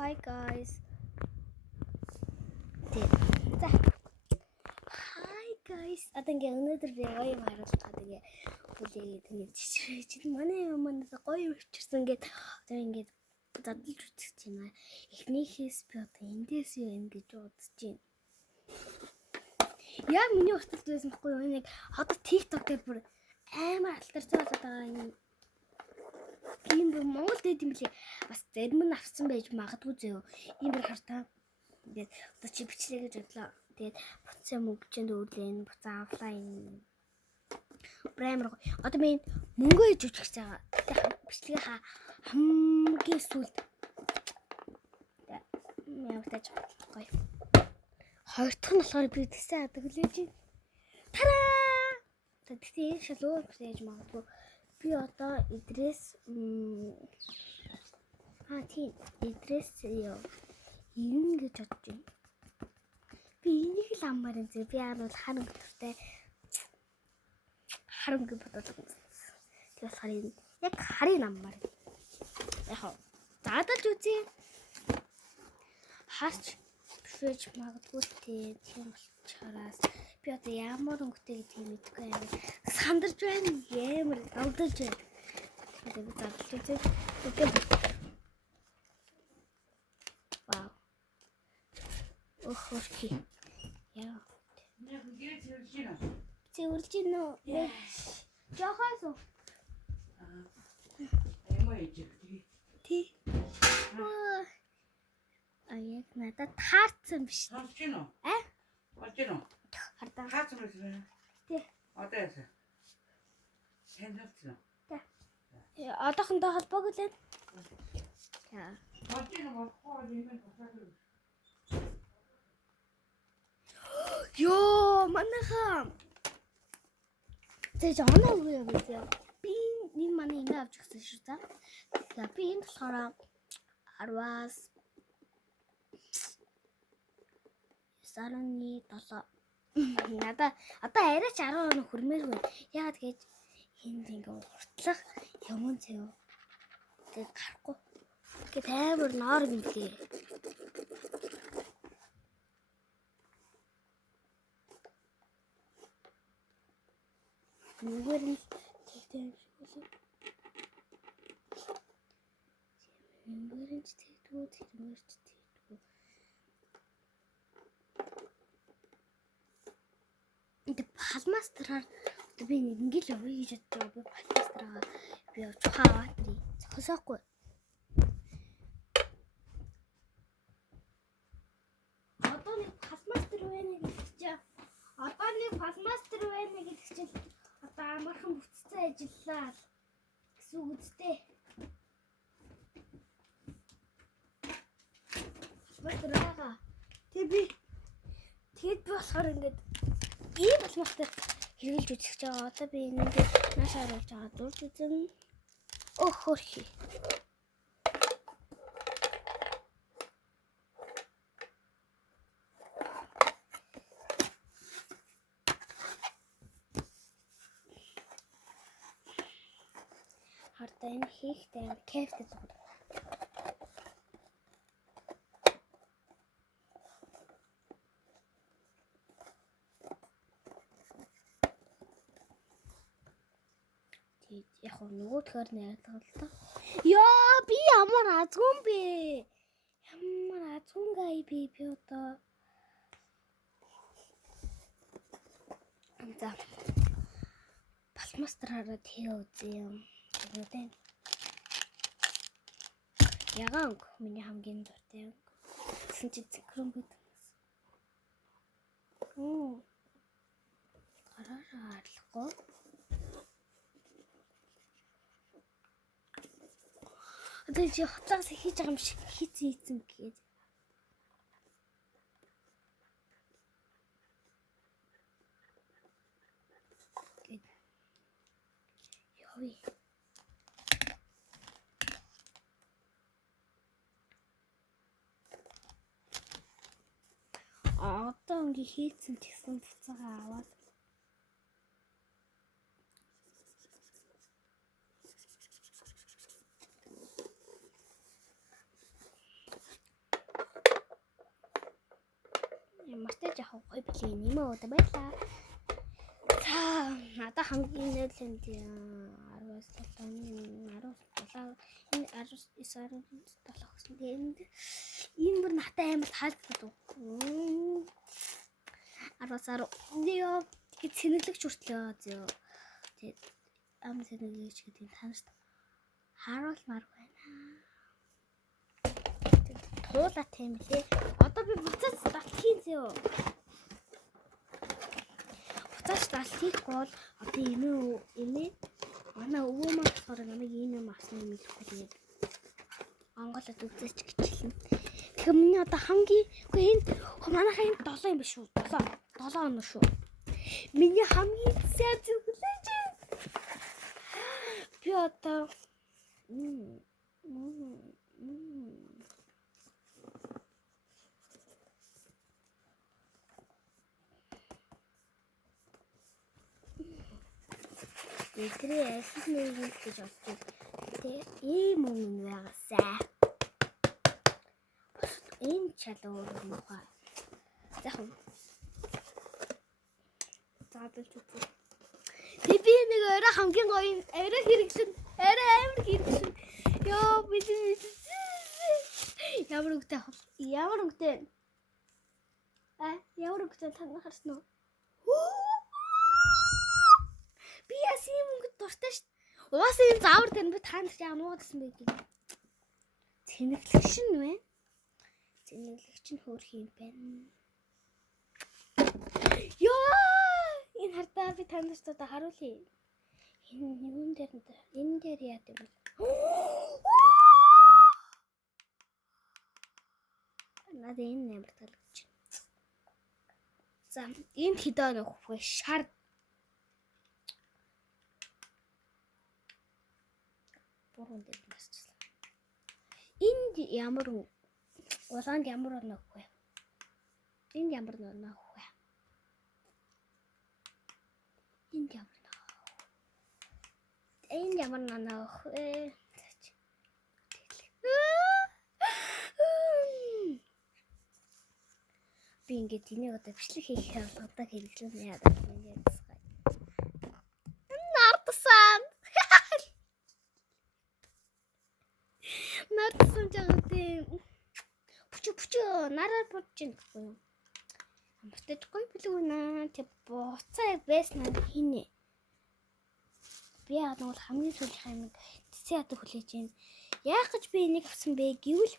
Hi guys. За. Hi guys. Одоо ингээ өнөөдөр би гоё юм харуулдаг тэгээ хүлээгээд ингээ чичрэж манай юмнаас гоё юм өчирсэн ингээд одоо ингээ задлж үзэж байна. Эхнийхээс би одоо эндээс юу юм гэж бодож байна. Яа миний урталт байсан байхгүй юу? Нэг одоо TikTok дээр бүр амар алтарцсан болоод байгаа юм. Тийм бүр Монгол дэд юм лээ. Бас зарим нь авсан байж магадгүй зөө. Ийм бүр хартаа. Тэгээд одоо чи бичлээ гэж бодлоо. Тэгээд буцаа мөнгөчөнд өглөө буцаа авлаа юм. Брамер одоо минь мөнгө ээж өгч байгаа. Тэгээд бичлэгээ хамгийн сүүлд. Явтаж гоё. Хоёр дахь нь болохоор би тэгсэн адаг лээж байна. Тараа! Тэгээд шалуу хийж магадгүй. Би одоо идрээс тийм идрээс юм гэж бодож байна. Би энийг л аммаар энэ би бол харан гэдэгтэй харан гэж бодож байна. Тэгээд харин яг харин аммаар. Яг заадаж үзье. Хаач бишвэж магадгүй тийм болчаараас би одоо ямар өнгөтэй гэдгийг мэдгүй юм. Сандарч байна. Ямар давдаж байна. Тэгээд би задлж үзье. Тэгээд вау. Окей. Яа. Яг гэрээ цэвэрлж байна. Цэвэрлж байна уу? Жохоос уу? Эмээ ичиг. Тий. Яг надад таарсан биш. Сонсож байна уу? Болж байна уу? Хардаа. Хаац юм байна. Тий. Одоо яасан? Сэндэлсэн үү? Тий. Одоохондоо холбоогүй л. За. Болж байна уу? Хоо юм байна. Ёо, манайхаа. Тэг жоо үгүй юу гэж. Би нэг манай имээ авч гисэн шүү за. За би энэ болохоор 10-аас 9.7 надаа одоо арайч 10 хоног хүрмээргүй. Яагаад гэж энд ингээ уртлах юм зөө. Тэг гарахгүй. Гэ таймер ноор юм блий. Нүгээр нь тэгтэй юм шиг болов. Нүгээр нь тэгдэггүй, тэрмэрч тэгдэггүй. Энд палмастраар би нэг ингээл явъя гэж боддог. Би палмастраа би явж хаваатри. Зохисоохгүй. Одоо нэг палмастр байна гэдэг чинь. Одоо нэг палмастр байна гэдэг чинь. Одоо амархан бүтцэн ажиллаа гэсэн үг үстэй. Палмастраа. Тэгэд би болохоор ингээд ийм палмастр хэрэгжилж үзэж байгаа. Одоо би ингээд нааш харуулж байгаа дурд үзэн. Хөрхи. Хардаа энэ хийхтэй кэфтэй зүгээр. Яг нөгөөдхөр найрлага л та. Яа би ямар азгүн бэ? Ямар азгүн гай би одоо. За. Палмастраараа тэгээ үзье юм. Тэгвэл ягаан миний хамгийн дуртай юм. Тэгсэн чи цэкрэн гэдэг. Гараараа алахгүй. Одоо чи хотлоос хийж байгаа юм шиг хийцэн гээд. Ёй. Одоо ингээ хийцэн тэгсэн буцаага аваад Ямартай жахаа гоё билээ нэмээ өдөө байлаа. За надаа хамгийн нээлэнд 19 гэсэн. Энэ бүр надад амар таалагддаг. 10 тэгээд цэнэглэгч хүртлээ зөө. Тэгээд ам цэнэглэгч гэдэг нь таньд харуулмаар байна. Туулаа тийм лээ. Одоо би буцаж далхийн зөө. Буцаж далхийхгүй бол одоо эмээ манай өвөө маань болохоор намайг ийм юм авсан юм хэлэхгүй тэгээд Монголд үзэж гिचлэн. Тэгэхээр миний одоо хамгийн энэ манайхаа энэ 7 юм биш үү? 7 оноо шүү. Миний хамгийн сайн зүглэж. Би одоо Тэрээ асис нэг гэж бодчих. Тэгээ ийм юм байгаасаа. Энэ чалуу мохоо. Захав. Заадалж үзье. Би нэг орой хамгийн гоё орой хэрэглэн орой амар хэрэглэн. Йоо би ямар үгтэй ямар үгтэй тань харсан уу? Би яс юм өнгөд дуртай шүү. Угаасаа энэ заавар тань би танд яа нуудсан бэ гэдэг. Цэнэглэгч нь вэ? Цэнэглэгч нь хөөх юм байна. Йоо! Энэ хартаа би танд ч одоо харуулъя. Энэ дээр яа гэв. Надад энэ амар таалагдж байна. За, энэ хэдэн нөхөх вэ? Шар буруу дээр басчихлаа. Энд ямар улаанд ямар онох вэ? Энд ямар онох вэ? Энд ямар онох вэ? Би ингээд энийг одоо бичлэг хийх болгодог хэрэглэн яадаг юм яа. Нартсан. Нартсан жаатай. Бүчөө нараар бодож ин гэхгүй юу? Амттай гоё билүү наа. Тэг буцаа байснаа хийнэ. Би бол хамгийн сүүлийнхаа нэг цэцэн ядуу хүлээж байна. Яах гэж би энийг авсан бэ гэвэл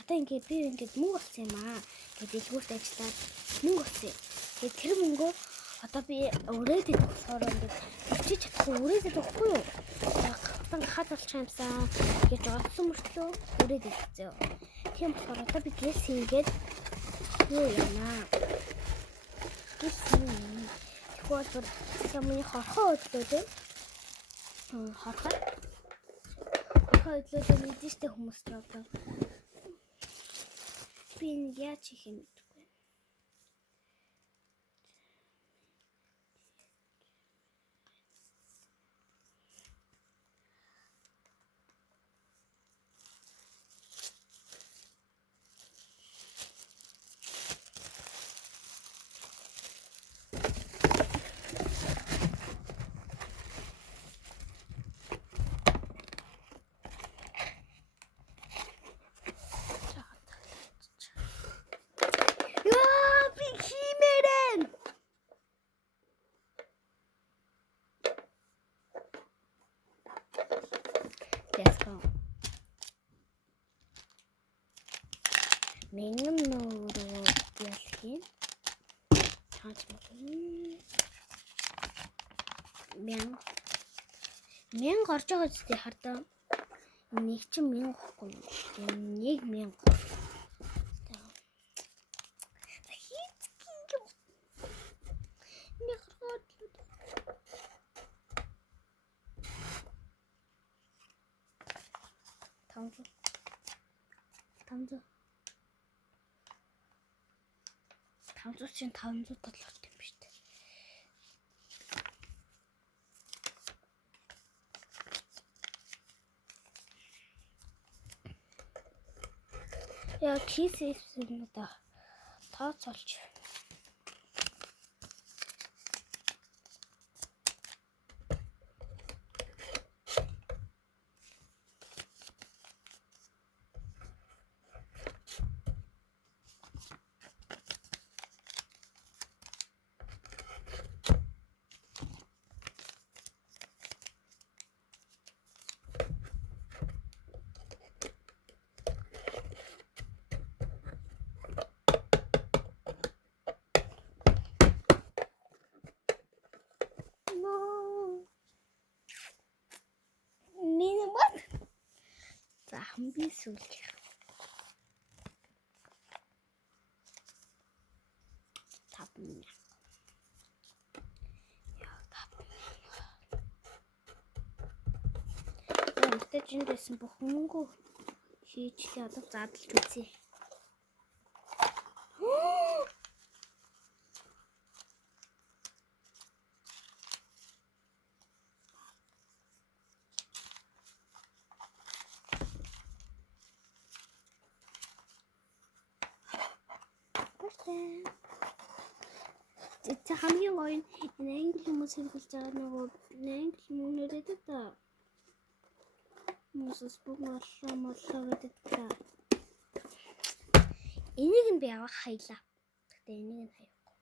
одоо би ингээд мөнгө авсан юм аа. Тэгээд дэлгүүрт ажиллаад мөнгө авсан. Тэгээд тэр мөнгөө одоо би өрөөдөд болохоор ингээд өчиж чадахгүй өрөөдөд өгөхгүй юу? Гахтан хат болчих юмсан гэж бодсон мөртлөө өрөөдөд өгцөө. Тийм болохоор одоо би гээс хийгээд юу яана. Гээс юм. Тэгвэл миний хорхоо өдлөө хорхоо өдлөө мэдээжтэй хүмүүс ч одоо би яаж хийх юм бэ? Мэнгэн нөрөө ялхийн чаач мэн гарч байгаа зүтэй хардаа нэг чинь мэн гохгүй нэг мэн Тамзууд чинь 500 долларт юм шүү дээ. Яа кейс юм да. тооцоолж. За хамгийн сүүлч. Табна. Яа табна. Өөртөө жиндэсэн бүх хөнгөө хийчлээ одоо задлж үзье. Тэ хамгийн гоё нь энэ англи хүмүүс хэлж байгаа нөгөө англи мөнөөрэй та. Мосос бүх моллоо гэдэг та. Энийг нь би авах хаялаа. Гэтэ энийг нь хаяхгүй.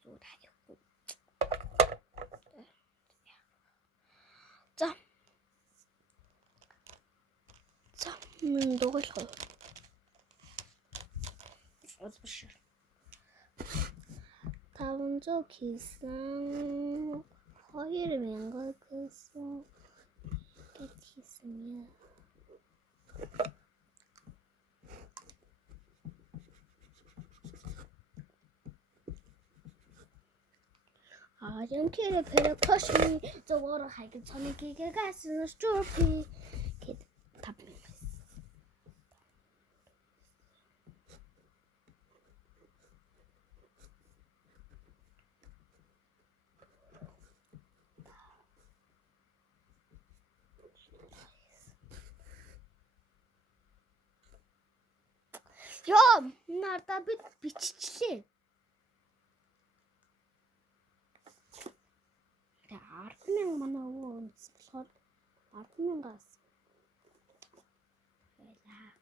Зүгээр хаяхгүй. За. Дугуйлах уу? Олбош. 500 хийсэн. 2000 гэсэн. Гэт хийсэн яа. Юм кэрэ перекошми зовор хайг цоны гигээс чупи гэд тапна. Ёо, надад биччихлээ. Тэ 10,000 манай өвөө үнэс болохоор 10,000-аас байлаа.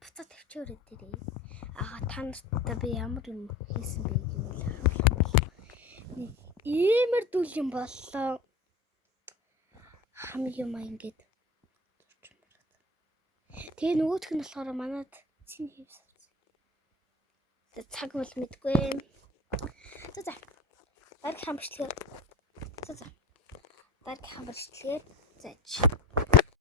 Буцаа тавьчихорой тэрээ. Та нартай би ямар юм хийсэн бэ гэвэл иймэр дүүл юм боллоо. Хамгийн маа ингээд тэгээ нөгөөх нь болохоор манад син хийвсэн. Цаг бол мэдгүй. За. Дараагийн хамбарчлага. За. Дараагийн хамбарчлагаар зааж.